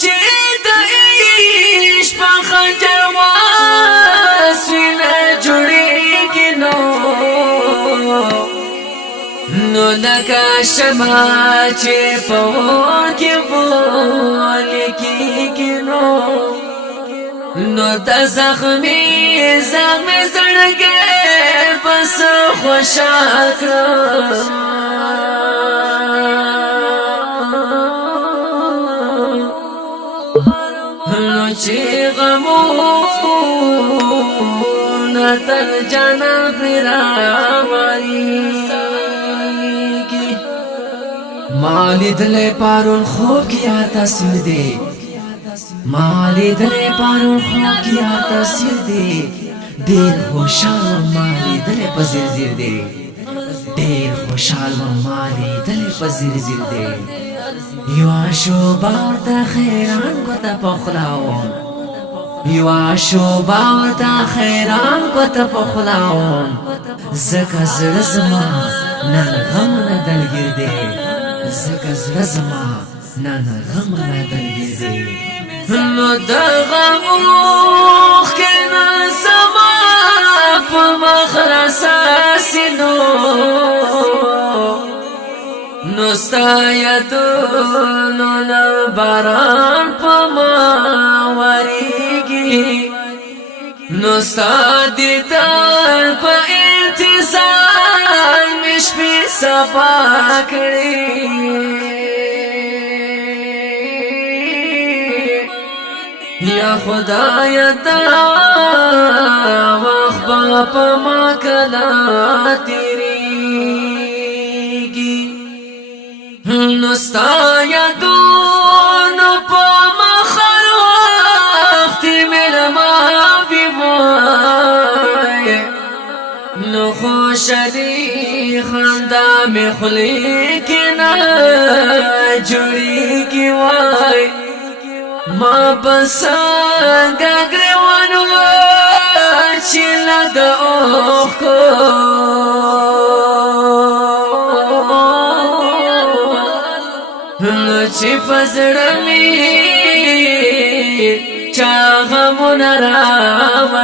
چې د عشق په خنجر واسینه جوړیږي نو لکه شمع چې په اور کې بولې کېږي نو د زخمي زړګی بس خوشحال کړم نو چې غمونه تر جنت راوړيږي ما لیدلې پرون خوب کې یا تصویر دی ما لیدلې پرون خوب کې یا تصویر دی ډېر خوشحال ما لیدلې په زیر زیر دی ډېر خوشحال ما لیدلې په زیر زیر دی یوا شوبه ورته خیران کوته پخلاوم یوا شوبه ورته خیران کوته پخلاوم زکه زړه زما نن غم نه دلګیر دی زکه زړه زما نن غم نه دلګیر دی نو د غم اوښکې نن زما په مخ راساسي نو ستا یادونو نه باران په ما ورېږي نو ستا دیدار په انتظار مې شپې سبا کړې یا خدایا دا وخت به په ما کله تېرېږي نو ستا یادونو په مخر وخت مېلماوي وای نو خوشالي خندا مې خولې کې نه جوړېږي وای ما بسنګه ګریوان چې لا د اوښکو چې فزړه مې چا غمونه راوړيږي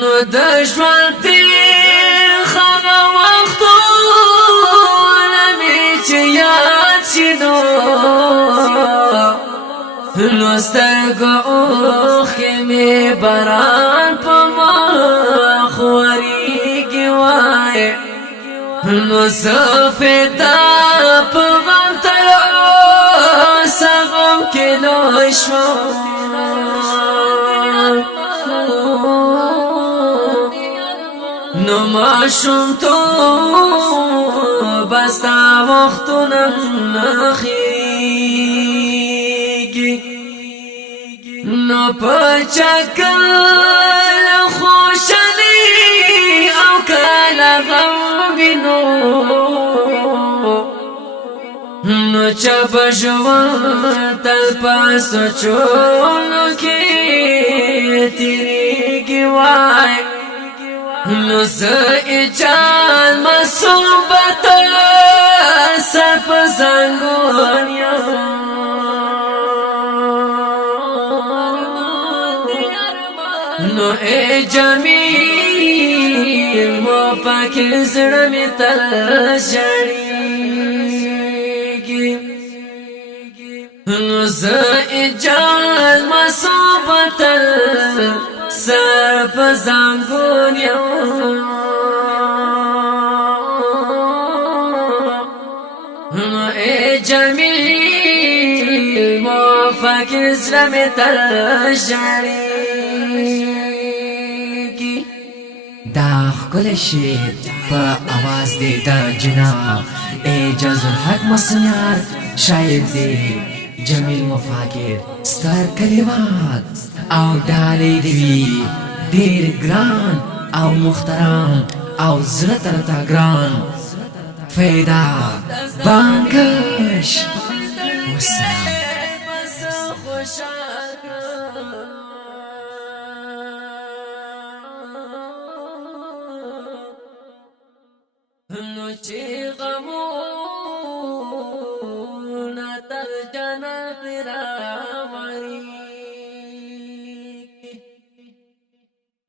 نو د ژوند تېر هغه وختونه مې چې یاد شي نو سترګو اوښکې مې باران په مخ ورېږي وای نو زفتا په غم تر اوسه غم کې لوی شوم نو ماشومتوب ستا وختونه نخېږي نو په چکل خوشالي او کله غم وینو نو چا په ژوند تل په سوچونو کې تېرېږي وای نو زه اجال مصوبت سر په زنګون یم نو ای جمیل مو پاکې زړه مې تل ژړېږي نو زه اجال مصوبت سر په زنګون یم ای جمیل موفق زړه مې تل ژړېږي دا ښکلی شعر په اواز دی د جناب اعجاز الحق مسنیار شاعر دی جمیل مفاکر ستر کلمات او ډالۍ دی وي ډېر ګران او محترم او زړه ته راته ګران فیدا بانکش والسلام نو چې غمو جنت را